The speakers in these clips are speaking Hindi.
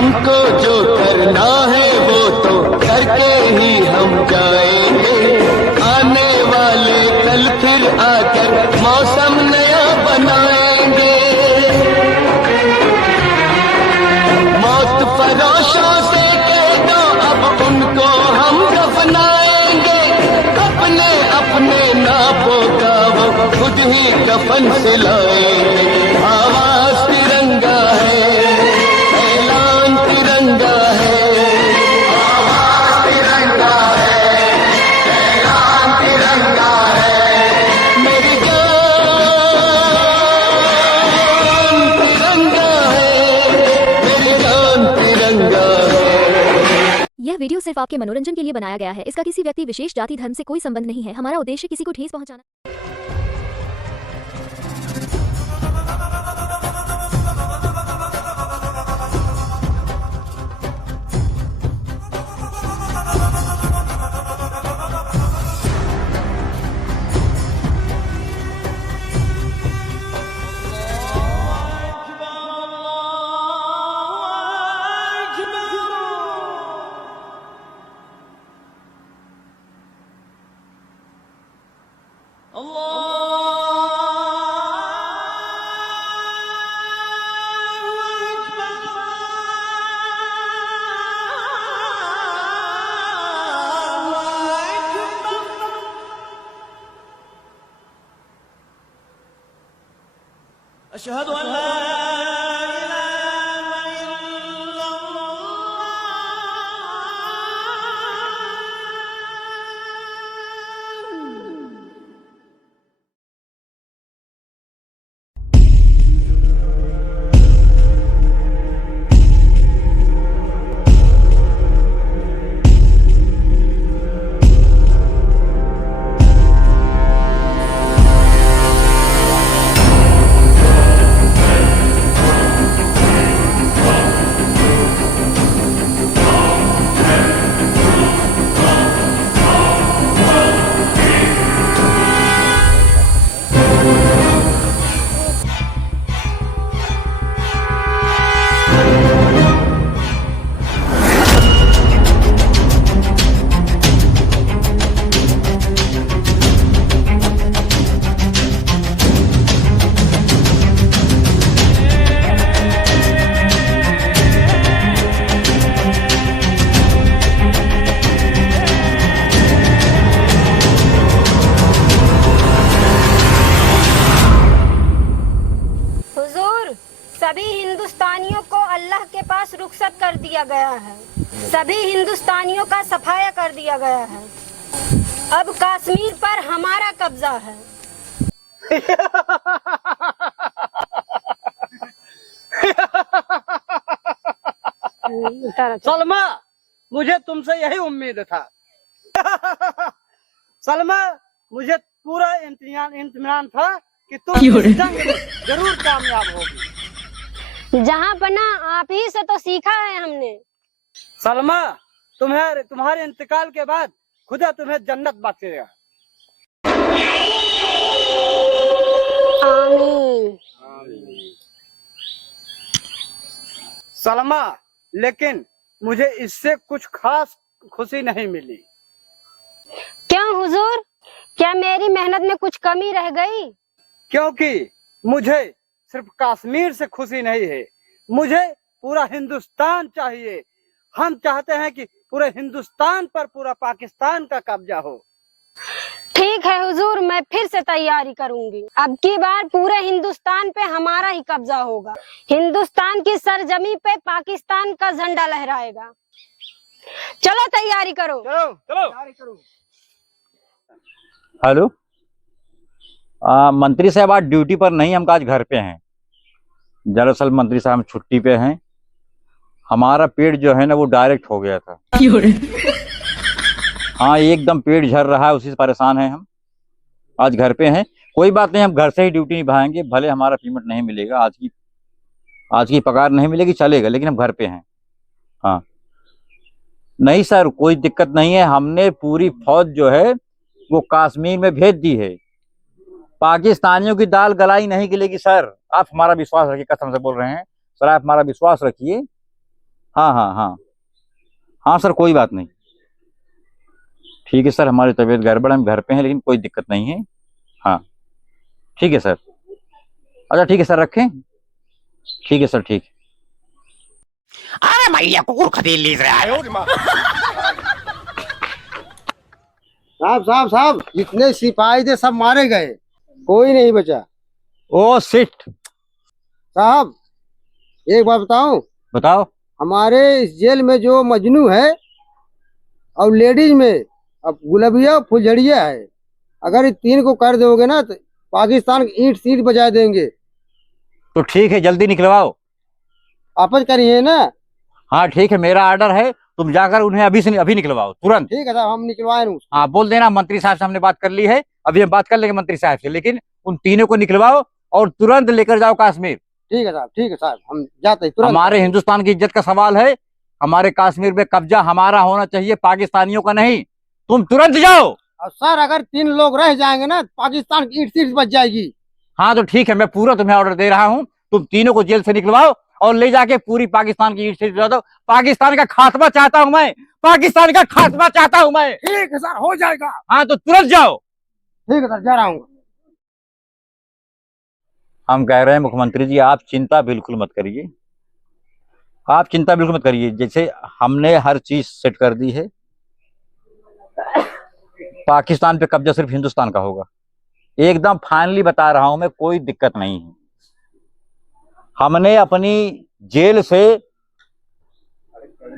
हमको जो करना है वो तो करके ही हम जाएंगे। आने वाले कल फिर आकर मौसम नया बनाएंगे। मौत फरोशों से कह दो अब उनको हम दफनाएंगे। अपने अपने नापों का वो खुद ही कफन सिलाएंगे। आवाज तिरंगा है, ऐलान तिरंगा है। आवाज तिरंगा है, ऐलान तिरंगा है। मेरी जान तिरंगा है, मेरी जान तिरंगा है। यह वीडियो सिर्फ आपके मनोरंजन के लिए बनाया गया है। इसका किसी व्यक्ति विशेष, जाति, धर्म से कोई संबंध नहीं है। हमारा उद्देश्य किसी को ठेस पहुंचाना। अशहदु अन ला इलाहा इल्लल्लाह। सभी हिंदुस्तानियों को अल्लाह के पास रुखसत कर दिया गया है। सभी हिंदुस्तानियों का सफाया कर दिया गया है। अब कश्मीर पर हमारा कब्जा है। सलमा, मुझे तुमसे यही उम्मीद था। सलमा, मुझे पूरा इत्मीनान था कि तुम इस जंग में जरूर कामयाब होगी। जहाँ बना आप ही से तो सीखा है हमने। सलमा, तुम्हारे इंतकाल के बाद खुदा तुम्हें जन्नत बख्शेगा। आमीन। सलमा, लेकिन मुझे इससे कुछ खास खुशी नहीं मिली। क्यों हुजूर, क्या मेरी मेहनत में कुछ कमी रह गई? क्योंकि मुझे सिर्फ कश्मीर से खुशी नहीं है, मुझे पूरा हिंदुस्तान चाहिए। हम चाहते हैं कि पूरे हिंदुस्तान पर पूरा पाकिस्तान का कब्जा हो। ठीक है हुजूर, मैं फिर से तैयारी करूंगी। अब की बार पूरे हिंदुस्तान पे हमारा ही कब्जा होगा। हिंदुस्तान की सरजमी पे पाकिस्तान का झंडा लहराएगा। चलो तैयारी करो। चलो तैयारी करो। हेलो, मंत्री साहब आज ड्यूटी पर नहीं, हम आज घर पे हैं। दरअसल मंत्री साहब छुट्टी पे हैं। हमारा पेट जो है ना वो डायरेक्ट हो गया था। हाँ, एकदम पेट झड़ रहा है, उसी से परेशान हैं हम। आज घर पे हैं। कोई बात नहीं, हम घर से ही ड्यूटी निभाएंगे। भले हमारा पेमेंट नहीं मिलेगा, आज की पगार नहीं मिलेगी, चलेगा, लेकिन हम घर पे हैं। हाँ नहीं सर, कोई दिक्कत नहीं है। हमने पूरी फौज जो है वो कश्मीर में भेज दी है। पाकिस्तानियों की दाल गलाई नहीं गिलेगी सर। आप हमारा विश्वास रखिए, कसम से बोल रहे हैं सर, आप हमारा विश्वास रखिए। हाँ हाँ हाँ हाँ सर, कोई बात नहीं। ठीक है सर, हमारी तबीयत गड़बड़ है, हम घर पे हैं, लेकिन कोई दिक्कत नहीं है। हाँ ठीक है सर। अच्छा ठीक है सर, रखें। ठीक है सर, ठीक है। अरे भैया कुकुर खरीद लीज रहा है। साहब साहब साहब, जितने सिपाही थे सब मारे गए, कोई नहीं बचा। ओ सिट। साहब एक बात बताऊं, बताओ। हमारे इस जेल में जो मजनू है और लेडीज में अब गुलबिया फुलझड़िया है, अगर इन तीन को कर दोगे ना तो पाकिस्तान की ईंट सीट बजा देंगे। तो ठीक है, जल्दी निकलवाओ। आपस करिए ना। हाँ ठीक है, मेरा ऑर्डर है, तुम जाकर उन्हें अभी से अभी निकलवाओ, तुरंत। ठीक है साहब, हम निकलवाए ना। हाँ बोल देना मंत्री साहब से हमने बात कर ली है, अभी हम बात कर लेंगे मंत्री साहब से, लेकिन उन तीनों को निकलवाओ और तुरंत लेकर जाओ कश्मीर। ठीक है साहब, ठीक है साहब, हम जाते हैं तुरंत। हमारे हिंदुस्तान की इज्जत का सवाल है, हमारे कश्मीर में कब्जा हमारा होना चाहिए, पाकिस्तानियों का नहीं। तुम तुरंत जाओ। और सर अगर 3 लोग रह जाएंगे ना पाकिस्तान की ईंट सीट बच जाएगी। हाँ तो ठीक है, मैं पूरा तुम्हें ऑर्डर दे रहा हूँ, तुम तीनों को जेल से निकलवाओ और ले जाके पूरी पाकिस्तान की ईंट सीट बजा दो। पाकिस्तान का खात्मा चाहता हूं मैं, पाकिस्तान का खात्मा चाहता हूं मैं। ठीक है सर, हो जाएगा। हाँ तो तुरंत जाओ। ठीक है सर, जा रहा हूँ। हम कह रहे हैं मुख्यमंत्री जी, आप चिंता बिल्कुल मत करिए, आप चिंता बिल्कुल मत करिए, जैसे हमने हर चीज सेट कर दी है, पाकिस्तान पे कब्जा सिर्फ हिंदुस्तान का होगा, एकदम फाइनली बता रहा हूं मैं, कोई दिक्कत नहीं है। हमने अपनी जेल से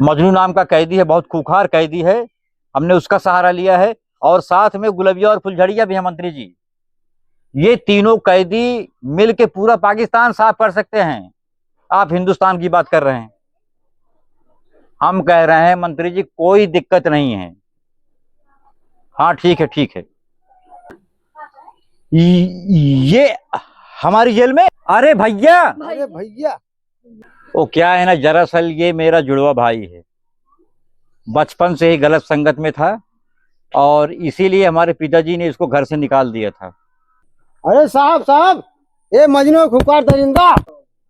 मजनू नाम का कैदी है, बहुत खूंखार कैदी है, हमने उसका सहारा लिया है, और साथ में गुलबिया और फुलझड़िया भी है मंत्री जी। ये तीनों कैदी मिलके पूरा पाकिस्तान साफ कर सकते हैं। आप हिंदुस्तान की बात कर रहे हैं, हम कह रहे हैं मंत्री जी कोई दिक्कत नहीं है। हाँ ठीक है, ठीक है। ये हमारी जेल में, अरे भैया, अरे भैया, वो क्या है ना, दरअसल ये मेरा जुड़वा भाई है, बचपन से ही गलत संगत में था और इसीलिए हमारे पिताजी ने इसको घर से निकाल दिया था। अरे साहब साहब, ये मजनू खुकार दरिंदा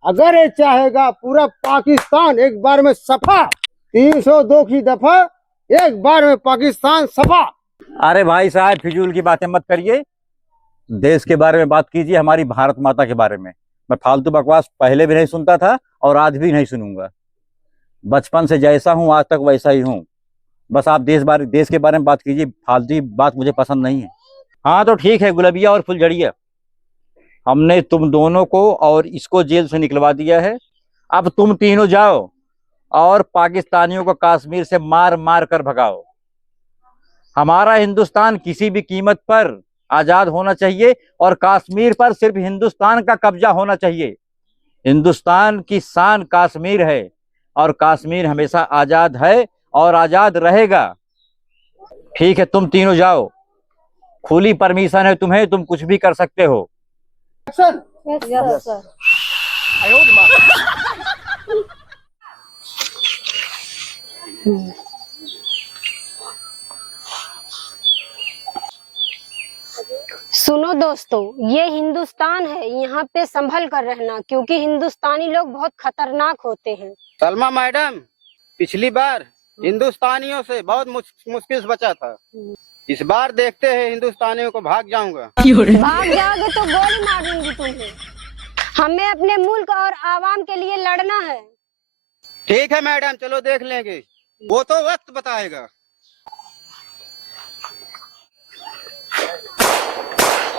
अगर ये चाहेगा पूरा पाकिस्तान एक बार में सफा, 302 की दफा एक बार में पाकिस्तान सफा। अरे भाई साहब, फिजूल की बातें मत करिए, देश के बारे में बात कीजिए, हमारी भारत माता के बारे में। मैं फालतू बकवास पहले भी नहीं सुनता था और आज भी नहीं सुनूंगा, बचपन से जैसा हूं आज तक वैसा ही हूं। बस आप देश के बारे में बात कीजिए, फालतू बात मुझे पसंद नहीं है। हाँ तो ठीक है, गुलबिया और फुलझड़िया, हमने तुम दोनों को और इसको जेल से निकलवा दिया है, अब तुम तीनों जाओ और पाकिस्तानियों को कश्मीर से मार मार कर भगाओ। हमारा हिंदुस्तान किसी भी कीमत पर आजाद होना चाहिए और कश्मीर पर सिर्फ हिंदुस्तान का कब्जा होना चाहिए। हिंदुस्तान की शान कश्मीर है और कश्मीर हमेशा आजाद है और आजाद रहेगा। ठीक है, तुम तीनों जाओ, खुली परमिशन है तुम्हें, तुम कुछ भी कर सकते हो। सुनो दोस्तों, ये हिंदुस्तान है, यहाँ पे संभल कर रहना, क्योंकि हिंदुस्तानी लोग बहुत खतरनाक होते हैं। सलमा मैडम, पिछली बार हिंदुस्तानियों से बहुत मुश्किल से बचा था, इस बार देखते हैं हिंदुस्तानियों को भाग जाऊंगा। भाग जाओगे तो गोली मार दूंगी तुम्हें। हमें अपने मुल्क और आवाम के लिए लड़ना है। ठीक है मैडम, चलो देख लेंगे, वो तो वक्त बताएगा।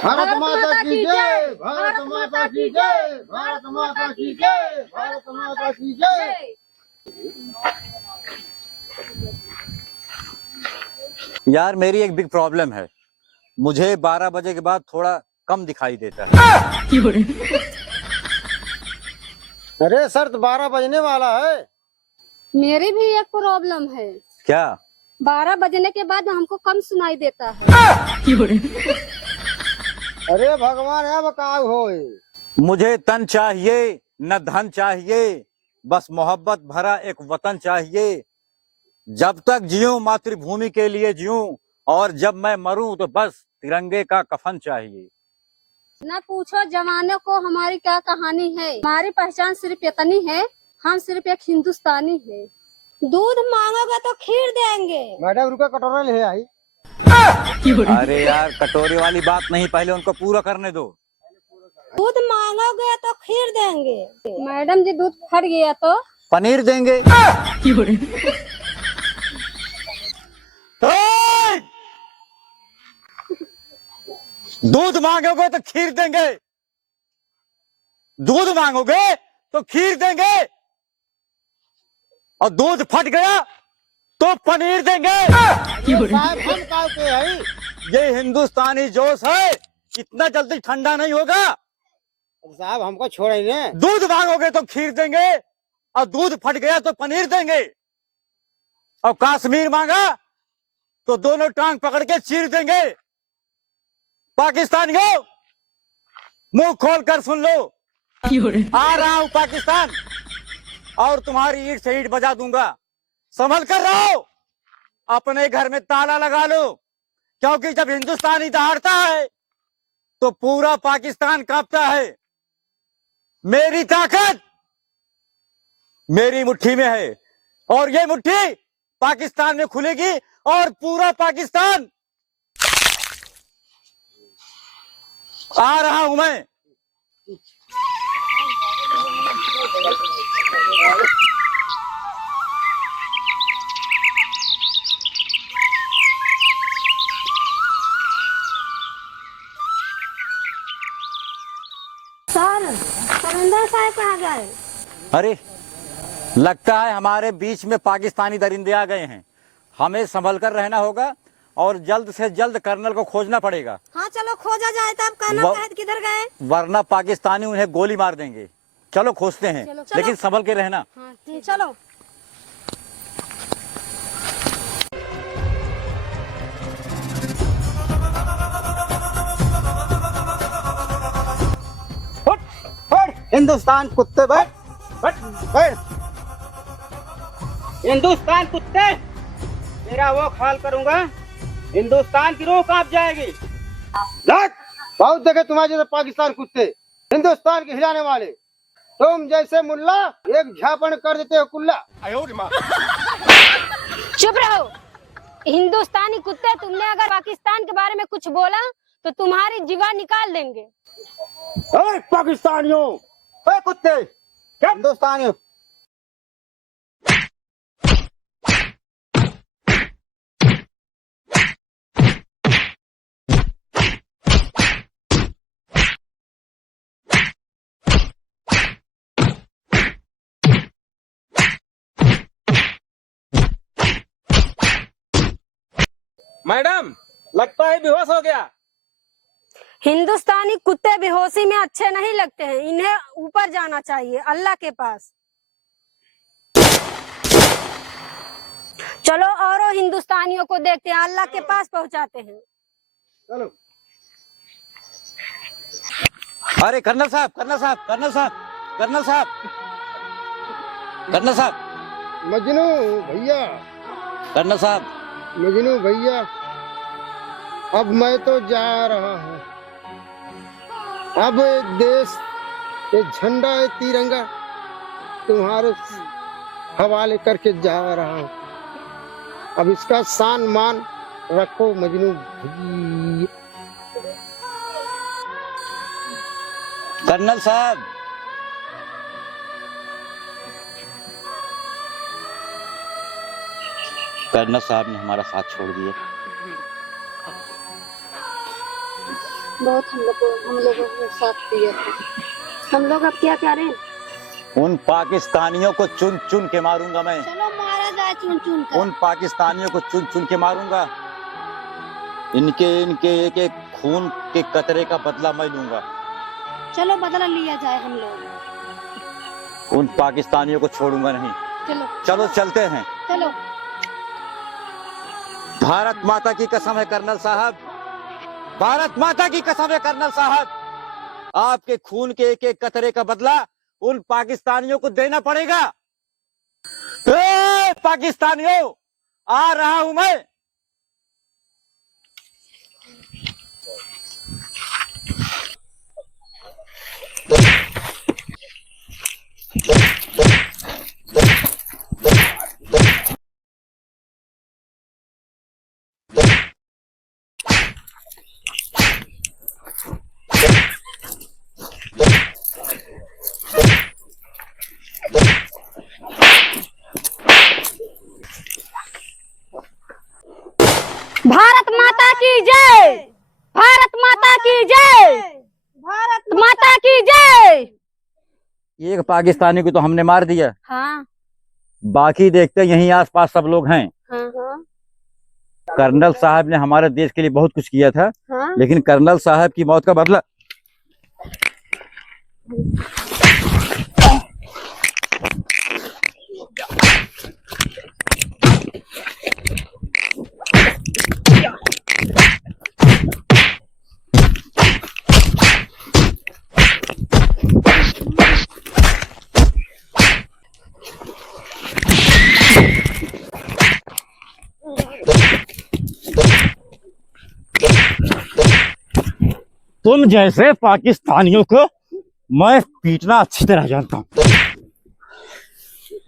भारत माता की जय, भारत माता की जय, भारत माता की जय, भारत माता की जय। यार मेरी एक बिग प्रॉब्लम है, मुझे 12 बजे के बाद थोड़ा कम दिखाई देता है। अरे सर, तो 12 बजने वाला है। मेरी भी एक प्रॉब्लम है, क्या? 12 बजने के बाद हमको कम सुनाई देता है। अरे भगवान, अब का होए। मुझे तन चाहिए न धन चाहिए, बस मोहब्बत भरा एक वतन चाहिए। जब तक जीऊं मातृभूमि के लिए जीऊं, और जब मैं मरूं तो बस तिरंगे का कफन चाहिए। न पूछो जवानों को हमारी क्या कहानी है, हमारी पहचान सिर्फ इतनी है हम सिर्फ एक हिंदुस्तानी है। दूध मांगोगे तो खीर देंगे। मैडम रुका, कटोरा ले आई। अरे यार कटोरे वाली बात नहीं, पहले उनको पूरा करने दो। दूध मांगोगे तो खीर देंगे। मैडम जी दूध फट गया तो पनीर देंगे। दूध मांगोगे तो खीर देंगे, दूध मांगोगे तो खीर देंगे, और दूध फट गया तो पनीर देंगे। साहब हम काहे के हई? ये हिंदुस्तानी जोश है, इतना जल्दी ठंडा नहीं होगा। साहब हमको छोड़े ने। दूध मांगोगे तो खीर देंगे, और दूध फट गया तो पनीर देंगे, और कश्मीर मांगा तो दोनों टांग पकड़ के चीर देंगे। पाकिस्तानियों मुंह खोल कर सुन लो, आ रहा हूं पाकिस्तान, और तुम्हारी ईंट से ईंट बजा दूंगा। संभल कर रहो, अपने घर में ताला लगा लो, क्योंकि जब हिंदुस्तानी दहाड़ता है तो पूरा पाकिस्तान कांपता है। मेरी ताकत मेरी मुट्ठी में है, और ये मुट्ठी पाकिस्तान में खुलेगी, और पूरा पाकिस्तान। आ रहा हूं मैं। सर सरिंदर साहब कहाँ गए? अरे लगता है हमारे बीच में पाकिस्तानी दरिंदे आ गए हैं। हमें संभल कर रहना होगा, और जल्द से जल्द कर्नल को खोजना पड़ेगा। हाँ चलो खोजा जाए। तब कर्नल किधर गए? वरना पाकिस्तानी उन्हें गोली मार देंगे। चलो खोजते हैं, चलो। लेकिन संभल के रहना। हाँ चलो। हिंदुस्तान कुत्ते बैठ बैठ बैठ। हिंदुस्तान कुत्ते, मेरा वो ख्याल करूंगा, हिंदुस्तान की रूह कांप जाएगी। बहुत देखे तुम्हारे जैसे पाकिस्तान कुत्ते, हिंदुस्तान के हिलाने वाले। तुम जैसे मुल्ला एक झापड़ कर देते हो कुल्ला। चुप रहो हिंदुस्तानी कुत्ते। तुमने अगर पाकिस्तान के बारे में कुछ बोला तो तुम्हारी जीवा निकाल देंगे। पाकिस्तानियों, कुत्ते, हिंदुस्तानियों। मैडम लगता है बेहोश हो गया। हिंदुस्तानी कुत्ते बेहोशी में अच्छे नहीं लगते हैं, इन्हें ऊपर जाना चाहिए अल्लाह के पास। चलो और हिंदुस्तानियों को देखते हैं, अल्लाह के पास पहुंचाते हैं। चलो। अरे कर्नल साहब, कर्नल साहब, कर्नल साहब, कर्नल साहब, कर्नल साहब, मजनू भैया, कर्नल साहब। मजनू भैया, अब मैं तो जा रहा हूँ। अब देश ये झंडा है तिरंगा तुम्हारे हवाले करके जा रहा हूँ। अब इसका सान मान रखो मजनू भैया। कर्नल साहब, कर्नल साहब ने हमारा साथ छोड़ दिया। बहुत हम लोगों के साथ दिया था। हम लोग अब क्या करें? उन पाकिस्तानियों को चुन चुन के मारूंगा मैं। चलो मारा जाए चुन चुन कर। उन पाकिस्तानियों को चुन चुन के मारूंगा। इनके एक एक खून के कतरे का बदला मैं लूंगा। चलो बदला लिया जाए हम लोग। उन पाकिस्तानियों को छोड़ूंगा नहीं। चलो चलो चलते हैं। चलो। भारत माता की कसम है कर्नल साहब, भारत माता की कसम है कर्नल साहब, आपके खून के एक एक कतरे का बदला उन पाकिस्तानियों को देना पड़ेगा। पाकिस्तानियों, आ रहा हूं मैं। की जय, भारत माता की जय, भारत माता की जय। एक पाकिस्तानी को तो हमने मार दिया, हाँ बाकी देखते यहीं आसपास सब लोग हैं। हाँ हाँ कर्नल साहब ने हमारे देश के लिए बहुत कुछ किया था, हाँ। लेकिन कर्नल साहब की मौत का बदला तुम जैसे पाकिस्तानियों को मैं पीटना अच्छी तरह जानता हूँ।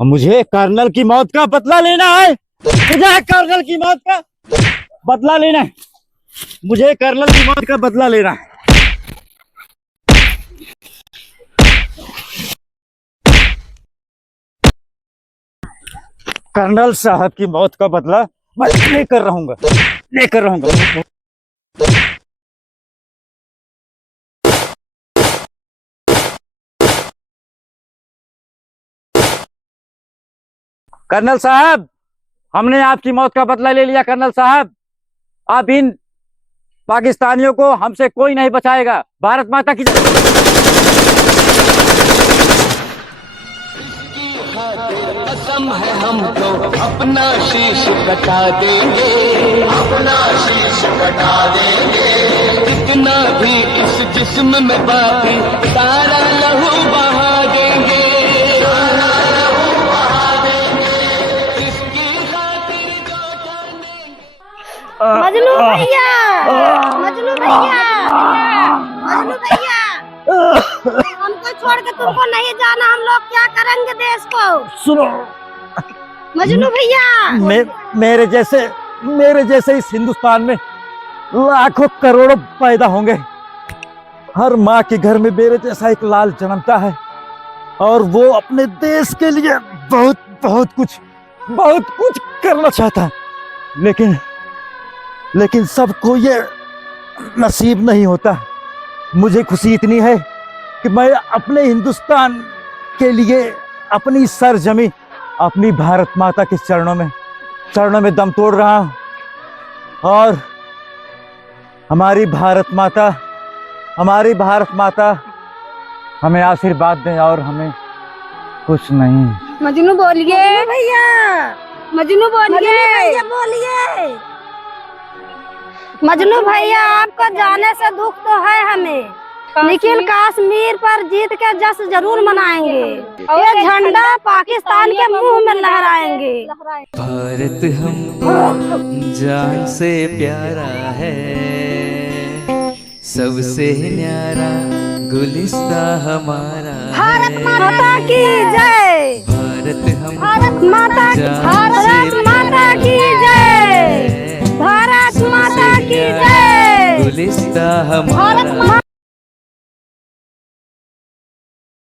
मुझे कर्नल की मौत का बदला लेना है, मुझे कर्नल की मौत का बदला लेना है, मुझे कर्नल की मौत का बदला लेना है। कर्नल साहब की मौत का बदला मैं लेकर रहूंगा। कर्नल साहब, हमने आपकी मौत का बदला ले लिया। कर्नल साहब, अब इन पाकिस्तानियों को हमसे कोई नहीं बचाएगा। भारत माता की कसम है हमको अपना शीश कटा देंगे, अपना शीश कटा देंगे। जितना भी इस जिस्म में बाकी सारा लहू बहा देंगे, सारा लहू बहा देंगे। इसकी खातिर जो जानेंगे। मजनू भैया, मजनू भैया, मजनू भैया, हमको छोड़ के तुमको नहीं जाना। हम लोग क्या करेंगे देश को? सुनो मजनू भैया, मेरे जैसे इस हिंदुस्तान में लाखों करोड़ों पैदा होंगे। हर माँ के घर में मेरे जैसा एक लाल जन्मता है, और वो अपने देश के लिए बहुत कुछ करना चाहता है, लेकिन सबको ये नसीब नहीं होता। मुझे खुशी इतनी है कि मैं अपने हिंदुस्तान के लिए अपनी सरजमी, अपनी भारत माता के चरणों में दम तोड़ रहा हूं। और हमारी भारत माता हमें आशीर्वाद दें और हमें कुछ नहीं। मजनू बोलिए भैया, मजनू बोलिए, बोलिए मजनू भैया। आपको जाने से दुख तो है हमें, लेकिन कश्मीर पर जीत के जश्न जरूर मनाएंगे। ये झंडा पाकिस्तान के मुंह में लहराएंगे। भारत हमको जान से प्यारा है, सबसे न्यारा गुलिस्ता हमारा। भारत माता की जय, भारत भारत माता की, भारत